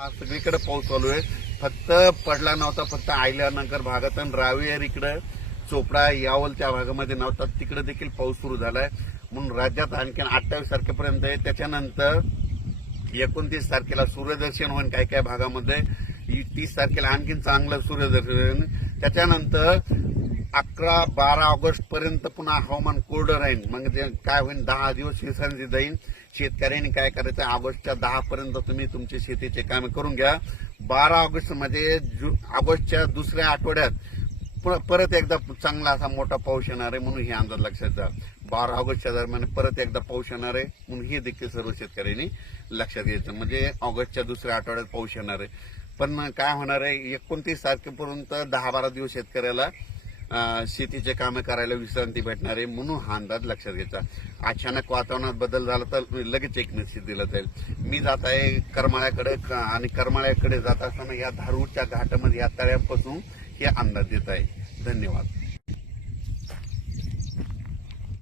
हा सगळीकडे पाऊस चालू आहे. फक्त पडला नव्हता फक्त आयल्यानगर भागात आणि रावेर इकडं चोपडा यावल त्या भागामध्ये नव्हता. तिकडे देखील पाऊस सुरू झालाय. म्हणून राज्यात आणखीन अठ्ठावीस तारखेपर्यंत आहे. त्याच्यानंतर एकोणतीस तारखेला सूर्यदर्शन होईल काही काही भागामध्ये. तीस तारखेला आणखीन चांगलं सूर्यदर्शन त्याच्यानंतर अकरा बारा ऑगस्ट पर्यंत पुन्हा हवामान कोरडं राहील मग ते काय होईल दहा दिवस विश्रांती जाईल शेतकऱ्यांनी काय करायचं? ऑगस्टच्या दहा पर्यंत तुम्ही तुमचे शेतीचे कामे करून घ्या. बारा ऑगस्टमध्ये ऑगस्टच्या दुसऱ्या आठवड्यात परत एकदा चांगला असा मोठा पाऊस येणार आहे म्हणून हे अंदाज लक्षात घ्या बारा ऑगस्टच्या दरम्यान परत एकदा पाऊस येणार आहे म्हणून हे देखील सर्व शेतकऱ्यांनी लक्षात घ्यायचं. म्हणजे ऑगस्टच्या दुसऱ्या आठवड्यात पाऊस येणार आहे. पण काय होणार आहे? एकोणतीस तारखेपर्यंत दहा बारा दिवस शेतकऱ्याला शेतीचे कामे करायला विश्रांती भेटणार आहे म्हणून हा अंदाज लक्षात घ्यायचा. अचानक वातावरणात बदल झाला तर लगेच एक निश्चित दिला जाईल. मी जात आहे करमाळ्याकडे आणि करमाळ्याकडे जात असताना या धारूरच्या घाटामध्ये या तळ्यापासून हे अंदाज देत आहे. धन्यवाद.